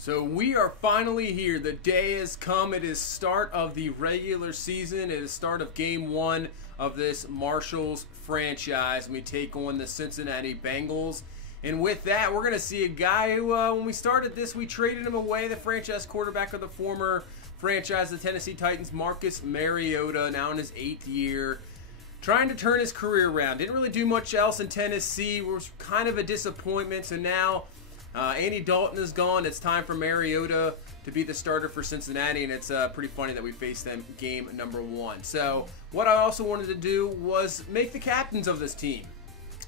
So we are finally here. The day has come. It is start of the regular season. It is start of game one of this Marshall's franchise. We take on the Cincinnati Bengals. And with that, we're going to see a guy who, when we started this, we traded him away, the franchise quarterback of the former franchise, the Tennessee Titans, Marcus Mariota, now in his 8th year, trying to turn his career around. Didn't really do much else in Tennessee. Was kind of a disappointment. So now Andy Dalton is gone. It's time for Mariota to be the starter for Cincinnati, and it's pretty funny that we faced them game number one. So what I also wanted to do was make the captains of this team.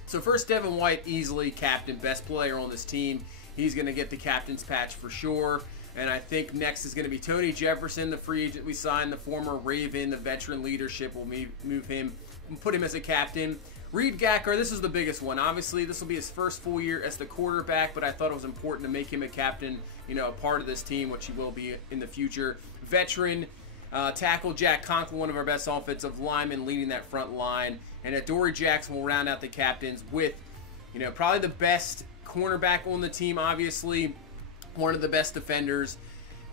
So first, Devin White, easily captain, best player on this team. He's going to get the captain's patch for sure. And I think next is going to be Tony Jefferson, the free agent we signed, the former Raven, the veteran leadership. We'll move him and put him as a captain. Reed Gacker, this is the biggest one. Obviously, this will be his first full year as the quarterback, but I thought it was important to make him a captain, you know, a part of this team, which he will be in the future. Veteran tackle Jack Conklin, one of our best offensive linemen, leading that front line. And Adoree Jackson will round out the captains with, you know, probably the best cornerback on the team, obviously, one of the best defenders.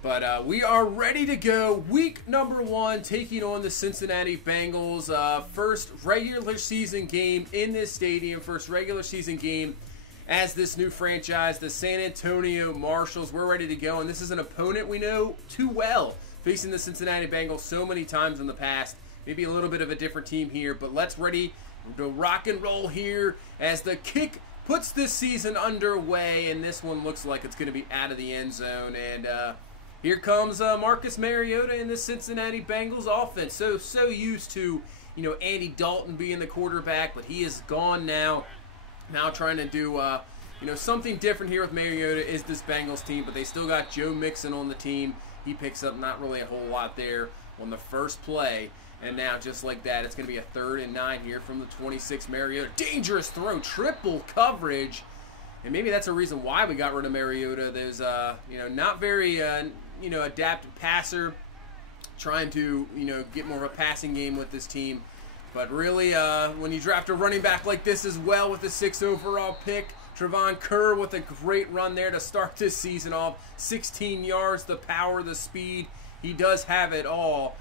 But we are ready to go. Week number one, taking on the Cincinnati Bengals. First regular season game in this stadium. First regular season game as this new franchise, the San Antonio Marshalls. We're ready to go. And this is an opponent we know too well, facing the Cincinnati Bengals so many times in the past. Maybe a little bit of a different team here, but let's ready to rock and roll here as the kick puts this season underway. And this one looks like it's going to be out of the end zone. And here comes Marcus Mariota in the Cincinnati Bengals offense. So used to, you know, Andy Dalton being the quarterback, but he is gone now. Now trying to do, you know, something different here with Mariota is this Bengals team, but they still got Joe Mixon on the team. He picks up not really a whole lot there on the first play. And now, just like that, it's going to be a 3rd and 9 here from the 26. Mariota, dangerous throw, triple coverage. And maybe that's a reason why we got rid of Mariota. There's, you know, not very, you know, adaptive passer, trying to, you know, get more of a passing game with this team. But really, when you draft a running back like this as well with the 6th overall pick, Travon Kerr with a great run there to start this season off. 16 yards, the power, the speed. He does have it all.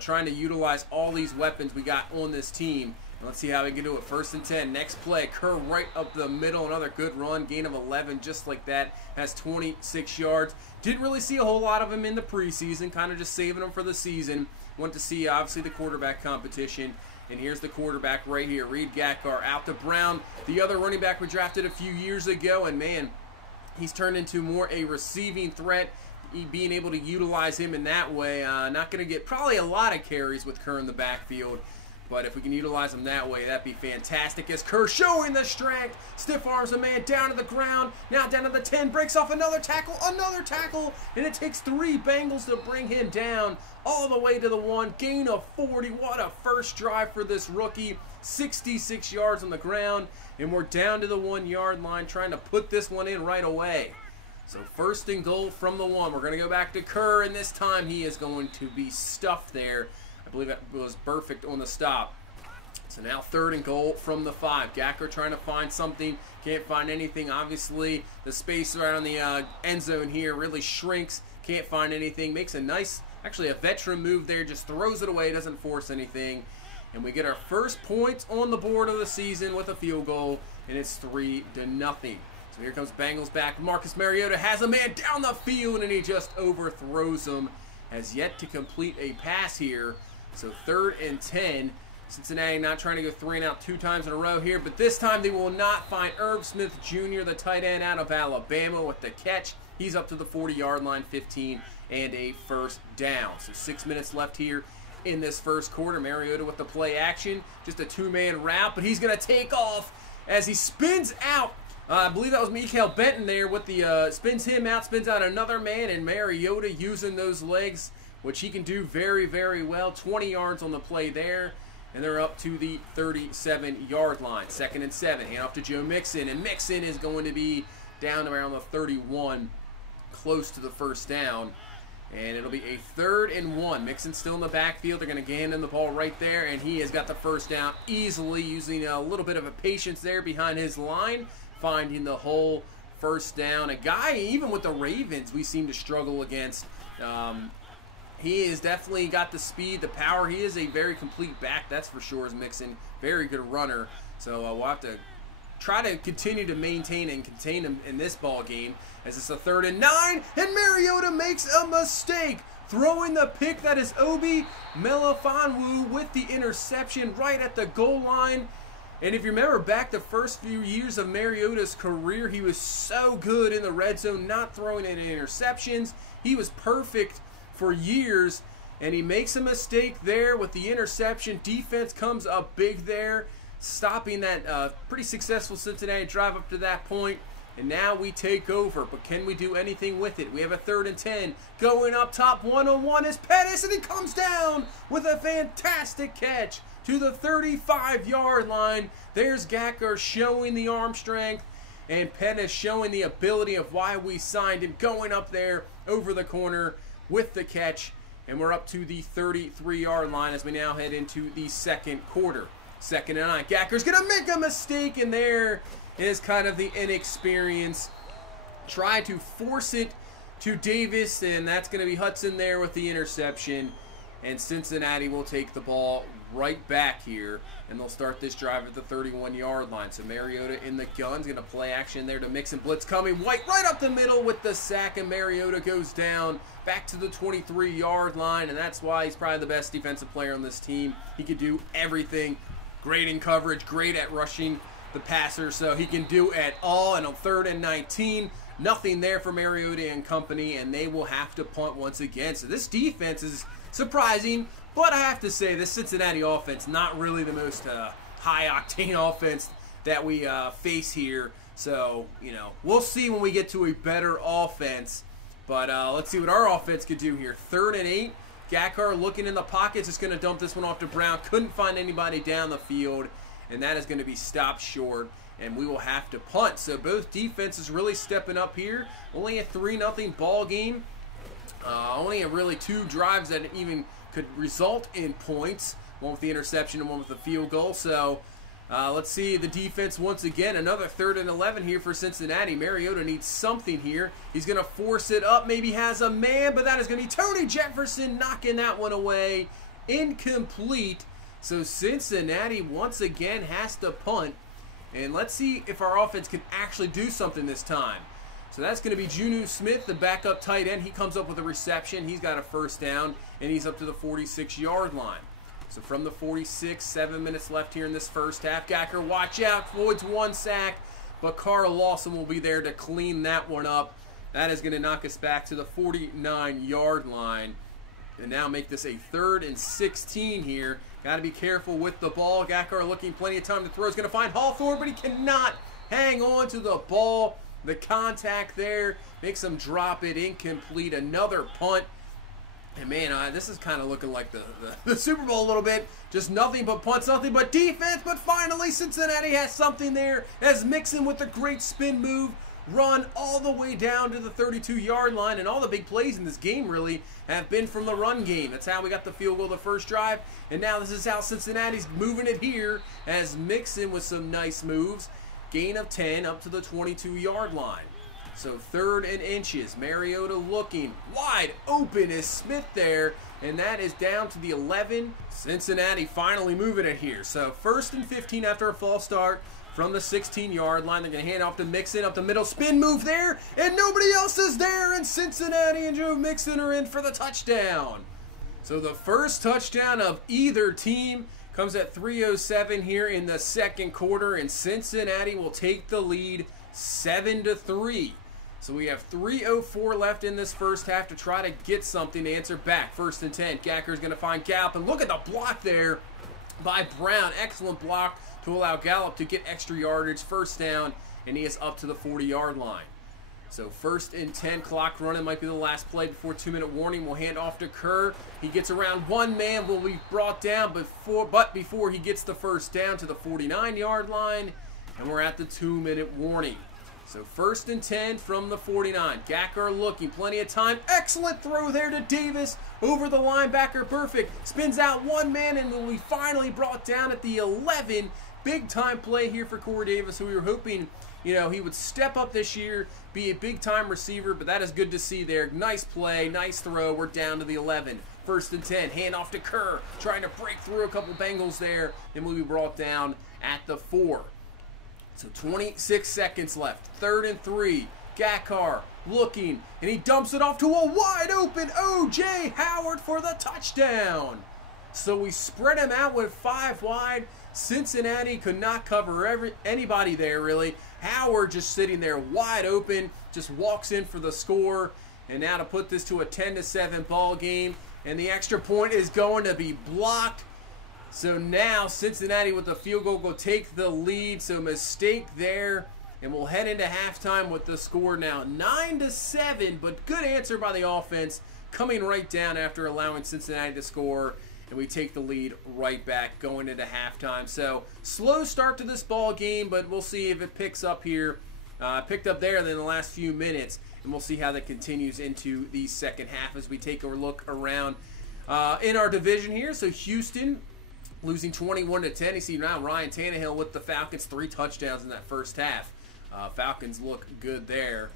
Trying to utilize all these weapons we got on this team. Let's see how we can do it. 1st and 10. Next play, Kerr right up the middle. Another good run. Gain of 11 just like that. Has 26 yards. Didn't really see a whole lot of him in the preseason. Kind of just saving him for the season. Want to see, obviously, the quarterback competition. And here's the quarterback right here. Reed Gacker out to Brown. The other running back we drafted a few years ago. And, man, he's turned into more a receiving threat. Being able to utilize him in that way. Not going to get probably a lot of carries with Kerr in the backfield. But if we can utilize him that way, that'd be fantastic. As Kerr showing the strength, stiff arms a man down to the ground. Now down to the 10, breaks off another tackle, and it takes 3 Bengals to bring him down all the way to the 1. Gain of 40. What a first drive for this rookie. 66 yards on the ground, and we're down to the 1-yard line, trying to put this one in right away. So 1st and goal from the 1. We're going to go back to Kerr, and this time he is going to be stuffed there. I believe it was perfect on the stop. So now 3rd and goal from the 5. Gacker trying to find something. Can't find anything. Obviously, the space around the end zone here really shrinks. Can't find anything. Makes a nice, actually a veteran move there. Just throws it away. Doesn't force anything. And we get our first points on the board of the season with a field goal. And it's 3-0. So here comes Bengals back. Marcus Mariota has a man down the field, and he just overthrows him. Has yet to complete a pass here. So 3rd and 10. Cincinnati not trying to go 3 and out 2 times in a row here, but this time they will not find Irv Smith Jr., the tight end out of Alabama, with the catch. He's up to the 40-yard line, 15, and a 1st down. So 6 minutes left here in this first quarter. Mariota with the play action. Just a 2-man route, but he's going to take off as he spins out. I believe that was Mikael Benton there with the spins him out, spins out another man, and Mariota using those legs, which he can do very, very well. 20 yards on the play there, and they're up to the 37-yard line. 2nd and 7. Hand off to Joe Mixon, and Mixon is going to be down around the 31, close to the 1st down. And it'll be a 3rd and 1. Mixon's still in the backfield. They're going to hand him the ball right there, and he has got the 1st down easily, using a little bit of a patience there behind his line, finding the hole first down. A guy, even with the Ravens, we seem to struggle against. He has definitely got the speed, the power. He is a very complete back, that's for sure, is Mixon. Very good runner. So we'll have to try to continue to maintain and contain him in this ball game, as it's a 3rd and 9, and Mariota makes a mistake, throwing the pick. That is Obi Melifonwu with the interception right at the goal line. And if you remember back the first few years of Mariota's career, he was so good in the red zone, not throwing any interceptions. He was perfect for years, and he makes a mistake there with the interception. Defense comes up big there, stopping that pretty successful Cincinnati drive up to that point. And now we take over, but can we do anything with it? We have a 3rd and 10. Going up top, one-on-one is Pettis, and he comes down with a fantastic catch to the 35-yard line. There's Gacker showing the arm strength, and Pettis showing the ability of why we signed him, going up there over the corner with the catch. And we're up to the 33-yard line as we now head into the second quarter. 2nd and 9. Gacker's going to make a mistake, and there is kind of the inexperience. Try to force it to Davis, and that's going to be Hudson there with the interception. And Cincinnati will take the ball right back here, and they'll start this drive at the 31-yard line. So Mariota in the gun's going to play action there to Mixon. Blitz coming. White right up the middle with the sack, and Mariota goes down back to the 23-yard line, and that's why he's probably the best defensive player on this team. He can do everything. Great in coverage, great at rushing the passer, so he can do it all. And on 3rd and 19, nothing there for Mariota and company, and they will have to punt once again. So this defense is surprising, but I have to say this Cincinnati offense, not really the most high-octane offense that we face here. So, you know, we'll see when we get to a better offense. But let's see what our offense could do here. 3rd and 8. Gacker looking in the pockets, is going to dump this one off to Brown. Couldn't find anybody down the field, and that is going to be stopped short, and we will have to punt. So both defenses really stepping up here. Only a 3-0 ball game. Only really 2 drives that even could result in points. One with the interception and one with the field goal. So let's see the defense once again. Another 3rd and 11 here for Cincinnati. Mariota needs something here. He's going to force it up. Maybe has a man, but that is going to be Tony Jefferson knocking that one away. Incomplete. So Cincinnati once again has to punt. And let's see if our offense can actually do something this time. So that's going to be Juju Smith, the backup tight end. He comes up with a reception. He's got a 1st down, and he's up to the 46-yard line. So from the 46, 7 minutes left here in this first half. Gacker, watch out. Floyd's 1 sack, but Carl Lawson will be there to clean that one up. That is going to knock us back to the 49-yard line. And now make this a 3rd and 16 here. Got to be careful with the ball. Gacker looking plenty of time to throw. He's going to find Hawthorne, but he cannot hang on to the ball. The contact there makes him drop it. Incomplete. Another punt. And man, this is kind of looking like the Super Bowl a little bit. Just nothing but punts, nothing but defense. But finally, Cincinnati has something there as Mixon with a great spin move. Run all the way down to the 32-yard line. And all the big plays in this game really have been from the run game. That's how we got the field goal the first drive. And now this is how Cincinnati's moving it here as Mixon with some nice moves. Gain of 10 up to the 22-yard line. So 3rd and inches. Mariota looking wide open is Smith there. And that is down to the 11. Cincinnati finally moving it here. So 1st and 15 after a false start from the 16-yard line. They're going to hand off to Mixon up the middle. Spin move there. And nobody else is there. And Cincinnati and Joe Mixon are in for the touchdown. So the first touchdown of either team comes at 3:07 here in the second quarter, and Cincinnati will take the lead 7-3. So we have 3:04 left in this first half to try to get something to answer back. 1st and 10. Gacker's going to find Gallup, and look at the block there by Brown. Excellent block to allow Gallup to get extra yardage. 1st down, and he is up to the 40-yard line. So 1st and 10, clock running, might be the last play before 2-minute warning. We'll hand off to Kerr. He gets around one man, will be brought down before he gets the 1st down to the 49-yard line, and we're at the 2-minute warning. So 1st and 10 from the 49. Gacker looking, plenty of time. Excellent throw there to Davis over the linebacker, perfect. Spins out one man and will be finally brought down at the 11. Big time play here for Corey Davis, who we were hoping you know, he would step up this year, be a big-time receiver, but that is good to see there. Nice play, nice throw. We're down to the 11. 1st and 10, hand off to Kerr, trying to break through a couple Bengals there, and we'll be brought down at the 4. So 26 seconds left. 3rd and 3. Gakkar looking, and he dumps it off to a wide open O.J. Howard for the touchdown. So we spread him out with 5 wide. Cincinnati could not cover anybody there, really. Howard just sitting there wide open, just walks in for the score. And now to put this to a 10-7 ball game. And the extra point is going to be blocked. So now Cincinnati with the field goal will take the lead. So mistake there. And we'll head into halftime with the score now 9-7. But good answer by the offense, coming right down after allowing Cincinnati to score. And we take the lead right back going into halftime. So slow start to this ball game, but we'll see if it picks up here. Picked up there in the last few minutes. And we'll see how that continues into the second half as we take a look around in our division here. So Houston losing 21-10. You see now Ryan Tannehill with the Falcons, 3 touchdowns in that first half. Falcons look good there.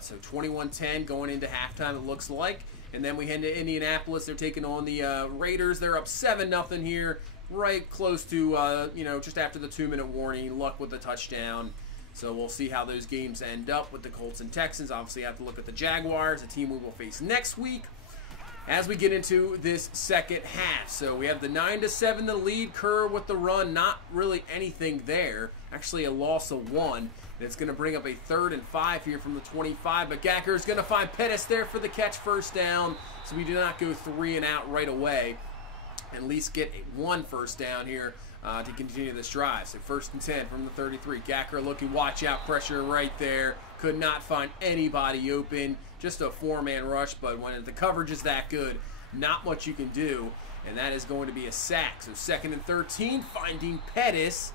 So 21-10 going into halftime, it looks like. And then we head to Indianapolis. They're taking on the Raiders. They're up 7-0 here, right close to, you know, just after the 2-minute warning. Luck with the touchdown. So we'll see how those games end up with the Colts and Texans. Obviously, I have to look at the Jaguars, a team we will face next week as we get into this second half. So we have the 9-7 the lead. Kerr with the run. Not really anything there. Actually, a loss of 1. And it's going to bring up a 3rd and 5 here from the 25. But Gakkar is going to find Pettis there for the catch, 1st down. So we do not go 3 and out right away. At least get 1 first down here to continue this drive. So 1st and 10 from the 33. Gakkar looking, watch out, pressure right there. Could not find anybody open. Just a 4-man rush, but when the coverage is that good, not much you can do. And that is going to be a sack. So 2nd and 13, finding Pettis.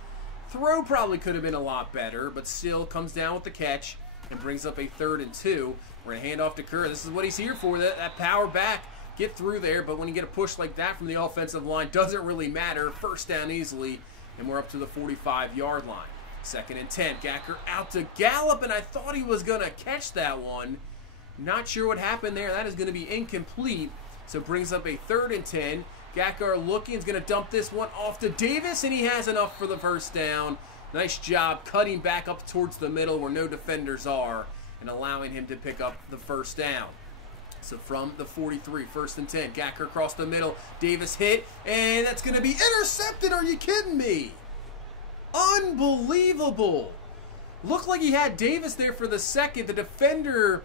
Throw probably could have been a lot better, but still comes down with the catch and brings up a 3rd and 2. We're going to hand off to Kerr. This is what he's here for, that power back. Get through there, but when you get a push like that from the offensive line, doesn't really matter. 1st down easily, and we're up to the 45-yard line. 2nd and 10. Gakkar out to Gallup, and I thought he was going to catch that one. Not sure what happened there. That is going to be incomplete. So it brings up a 3rd and 10. Gakkar looking, is going to dump this one off to Davis, and he has enough for the 1st down. Nice job cutting back up towards the middle where no defenders are and allowing him to pick up the 1st down. So from the 43, 1st and 10. Gakkar across the middle. Davis hit, and that's going to be intercepted. Are you kidding me? Unbelievable. Looked like he had Davis there for the 2nd. The defender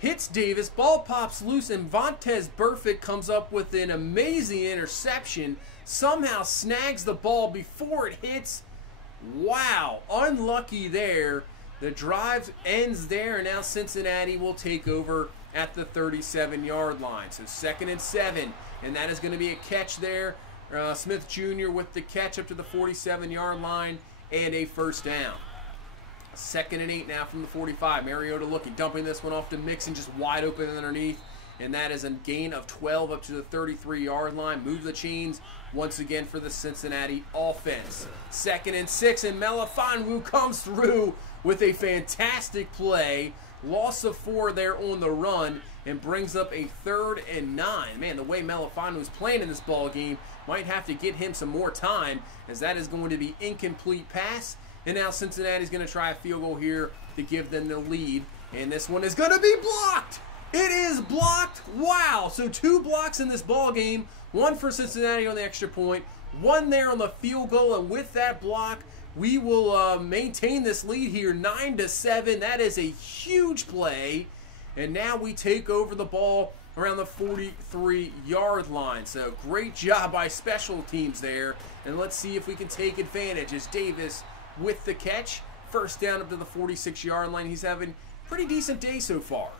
hits Davis. Ball pops loose, and Vontaze Burfict comes up with an amazing interception. Somehow snags the ball before it hits. Wow. Unlucky there. The drive ends there, and now Cincinnati will take over at the 37-yard line. So 2nd and 7, and that is going to be a catch there. Smith Jr. with the catch up to the 47-yard line and a 1st down. 2nd and 8 now from the 45. Mariota looking, dumping this one off to Mixon, just wide open underneath. And that is a gain of 12 up to the 33-yard line. Move the chains once again for the Cincinnati offense. 2nd and 6, and Melifonwu comes through with a fantastic play. Loss of 4 there on the run and brings up a 3rd and 9. Man, the way Melifonwu is playing in this ball game, might have to get him some more time, as that is going to be incomplete pass. And now Cincinnati's going to try a field goal here to give them the lead. And this one is going to be blocked. It is blocked. Wow. So 2 blocks in this ball game. 1 for Cincinnati on the extra point. 1 there on the field goal. And with that block, we will maintain this lead here, 9-7. That is a huge play. And now we take over the ball around the 43-yard line. So great job by special teams there. And let's see if we can take advantage as Davis with the catch. 1st down up to the 46-yard line. He's having a pretty decent day so far.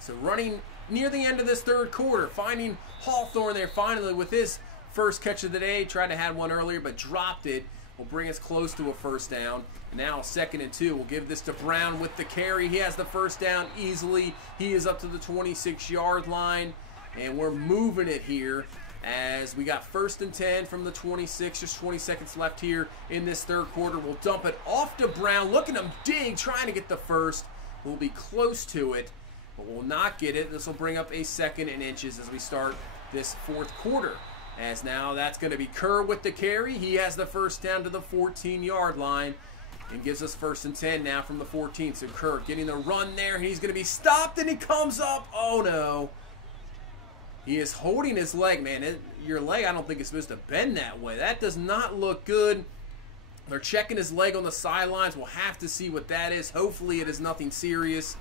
So running near the end of this 3rd quarter, finding Hawthorne there finally with his first catch of the day. Tried to have one earlier, but dropped it. Will bring us close to a 1st down. And now 2nd and 2. We'll give this to Brown with the carry. He has the 1st down easily. He is up to the 26-yard line. And we're moving it here as we got 1st and 10 from the 26, just 20 seconds left here in this third quarter. We'll dump it off to Brown. Look at him dig, trying to get the first. We'll be close to it, but we'll not get it. This will bring up a 2nd and inches as we start this 4th quarter. As now that's going to be Kerr with the carry. He has the first down to the 14-yard line and gives us 1st and 10 now from the 14. So Kerr getting the run there. He's going to be stopped, and he comes up. Oh, no. He is holding his leg, man. Your leg, I don't think is supposed to bend that way. That does not look good. They're checking his leg on the sidelines. We'll have to see what that is. Hopefully it is nothing serious.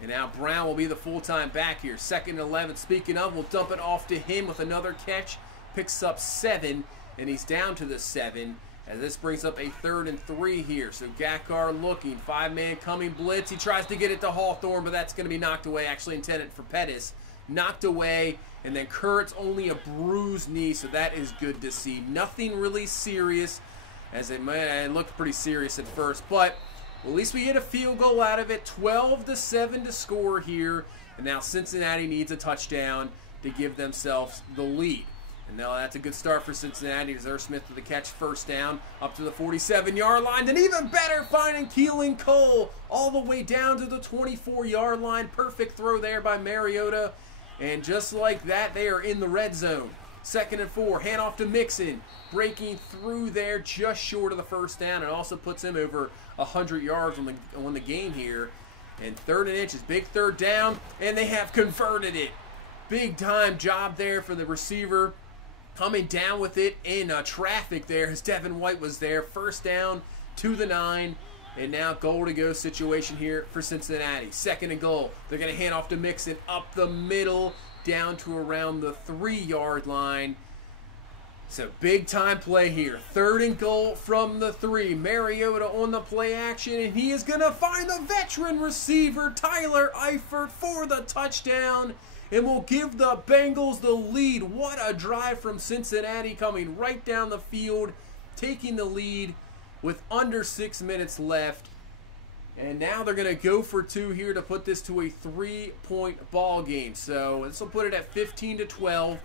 And now Brown will be the full-time back here. 2nd and 11. Speaking of, we'll dump it off to him with another catch. Picks up 7, and he's down to the 7. And this brings up a 3rd and 3 here. So Gakkar looking. 5-man coming blitz. He tries to get it to Hawthorne, but that's going to be knocked away. Actually intended for Pettis. Knocked away. And then Kurt's only a bruised knee, so that is good to see. Nothing really serious, as it looked pretty serious at first. But at least we get a field goal out of it. 12-7 to score here. And now Cincinnati needs a touchdown to give themselves the lead. And now that's a good start for Cincinnati. There's Smith with the catch, 1st down, up to the 47-yard line. And even better, finding Keelan Cole all the way down to the 24-yard line. Perfect throw there by Mariota. And just like that, they are in the red zone. 2nd and 4, handoff to Mixon. Breaking through there just short of the 1st down. It also puts him over 100 yards on the game here. And 3rd and inches, big 3rd down. And they have converted it. Big time job there for the receiver. Coming down with it in traffic there as Devin White was there. 1st down to the 9. And now goal to go situation here for Cincinnati. 2nd and goal. They're going to hand off to Mixon up the middle down to around the 3-yard line. So big time play here. 3rd and goal from the 3. Mariota on the play action, and he is going to find the veteran receiver Tyler Eifert for the touchdown. And will give the Bengals the lead. What a drive from Cincinnati, coming right down the field, taking the lead with under 6 minutes left. And now they're going to go for 2 here to put this to a 3-point ball game. So this will put it at 15-12.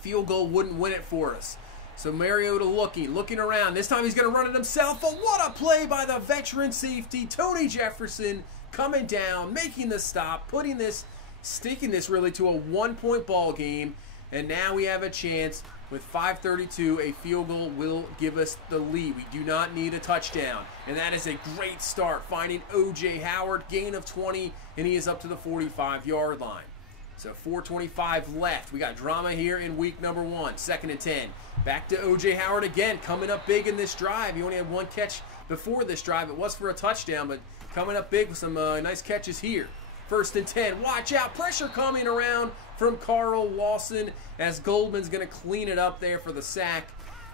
Field goal wouldn't win it for us. So Mariota looking around. This time he's going to run it himself. But what a play by the veteran safety, Tony Jefferson, coming down, making the stop, sticking this really to a 1-point ball game. And now we have a chance. With 5:32, a field goal will give us the lead. We do not need a touchdown. And that is a great start, finding O.J. Howard, gain of 20, and he is up to the 45-yard line. So 4:25 left. We got drama here in week number 1, 2nd and 10. Back to O.J. Howard again, coming up big in this drive. He only had 1 catch before this drive. It was for a touchdown, but coming up big with some nice catches here. 1st and 10. Watch out. Pressure coming around from Carl Lawson as Goldman's going to clean it up there for the sack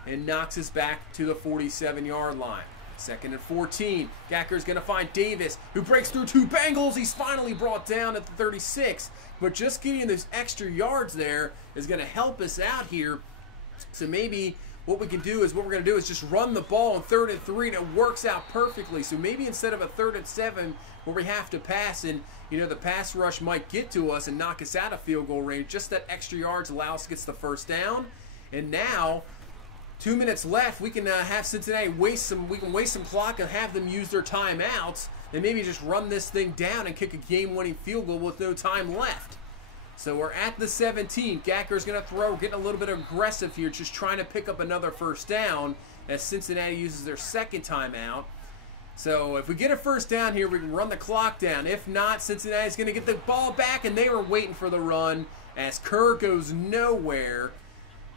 and knocks us back to the 47-yard line. 2nd and 14. Gacker's going to find Davis, who breaks through 2 Bengals. He's finally brought down at the 36. But just getting those extra yards there is going to help us out here. So maybe what we're going to do is just run the ball on 3rd and 3, and it works out perfectly. So maybe instead of a 3rd and 7 where we have to pass, and the pass rush might get to us and knock us out of field goal range, just that extra yards allows us to get the 1st down. And now 2 minutes left, we can have Cincinnati waste some clock and have them use their timeouts, and maybe just run this thing down and kick a game-winning field goal with no time left. So we're at the 17. Gacker's going to throw, getting a little bit aggressive here, just trying to pick up another 1st down as Cincinnati uses their 2nd timeout. So if we get a 1st down here, we can run the clock down. If not, Cincinnati's going to get the ball back, and they were waiting for the run as Kerr goes nowhere.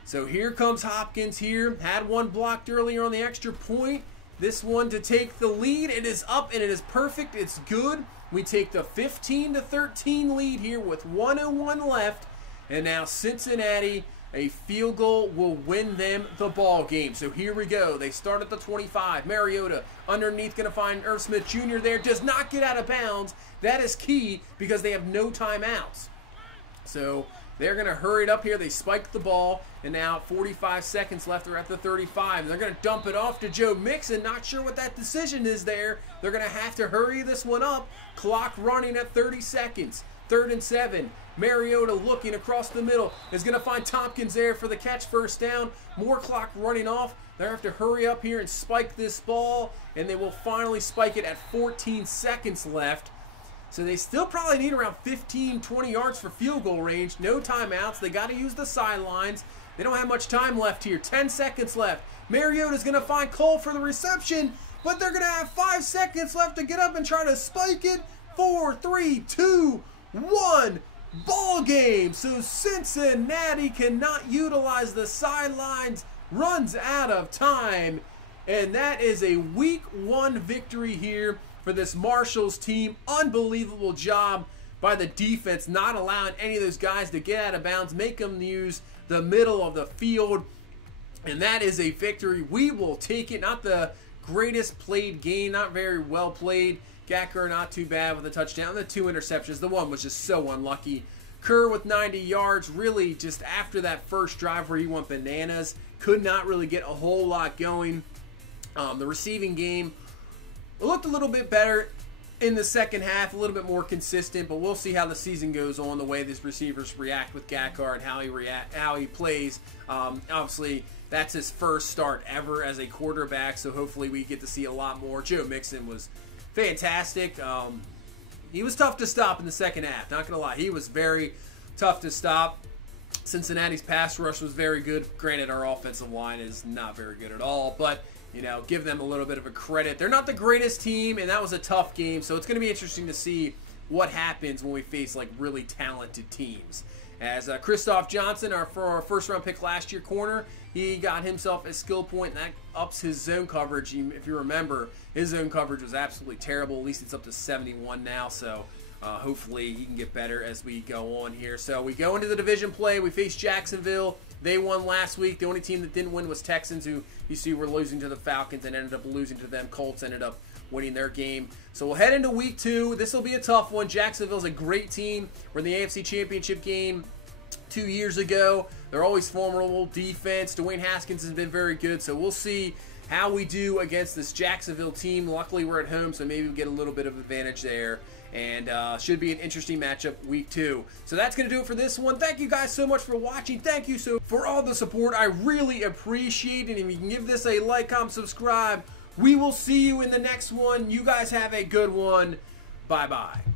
So here comes Hopkins here. Had 1 blocked earlier on the extra point. This one to take the lead. It is up, and it is perfect. It's good. We take the 15-13 lead here with 1:01 left. And now Cincinnati, a field goal will win them the ball game. So here we go. They start at the 25. Mariota underneath, going to find Irv Smith Jr. there. Does not get out of bounds. That is key because they have no timeouts. So they're going to hurry it up here. They spiked the ball, and now 45 seconds left. They're at the 35. They're going to dump it off to Joe Mixon. Not sure what that decision is there. They're going to have to hurry this one up. Clock running at 30 seconds. 3rd and 7. Mariota looking across the middle is going to find Tompkins there for the catch, 1st down. More clock running off. They have to hurry up here and spike this ball, and they will finally spike it at 14 seconds left. So they still probably need around 15, 20 yards for field goal range. No timeouts. They got to use the sidelines. They don't have much time left here. 10 seconds left. Mariota's going to find Cole for the reception, but they're going to have 5 seconds left to get up and try to spike it. 4, 3, 2, 1. Ball game. So Cincinnati cannot utilize the sidelines, runs out of time, and that is a week 1 victory here for this Marshals team. Unbelievable job by the defense, not allowing any of those guys to get out of bounds, make them use the middle of the field, and that is a victory. We will take it. Not the greatest played game, not very well played. Gacker not too bad with a touchdown. The 2 interceptions. The one was just so unlucky. Kerr with 90 yards, really just after that first drive where he went bananas. Could not really get a whole lot going. The receiving game looked a little bit better in the second half, a little bit more consistent, but we'll see how the season goes on, the way these receivers react with Gacker and how he plays. Obviously, that's his first start ever as a quarterback, so hopefully we get to see a lot more. Joe Mixon was fantastic. He was tough to stop in the second half, not going to lie. He was very tough to stop. Cincinnati's pass rush was very good. Granted, our offensive line is not very good at all, but, you know, give them a little bit of a credit. They're not the greatest team, and that was a tough game, so it's going to be interesting to see what happens when we face, like, really talented teams. As Christoph Johnson, for our first-round pick last year corner, he got himself a skill point, and that ups his zone coverage. If you remember, his zone coverage was absolutely terrible. At least it's up to 71 now, so hopefully he can get better as we go on here. So we go into the division play. We face Jacksonville. They won last week. The only team that didn't win was Texans, who you see were losing to the Falcons and ended up losing to them. Colts ended up winning their game. So we'll head into week 2. This will be a tough one. Jacksonville's a great team. We're in the AFC Championship game 2 years ago. They're always formidable defense. Dwayne Haskins has been very good, so we'll see how we do against this Jacksonville team. Luckily, we're at home, so maybe we get a little bit of advantage there, and should be an interesting matchup week 2. So that's going to do it for this one. Thank you guys so much for watching. Thank you so for all the support. I really appreciate it. If you can give this a like, comment, subscribe, we will see you in the next one. You guys have a good one. Bye-bye.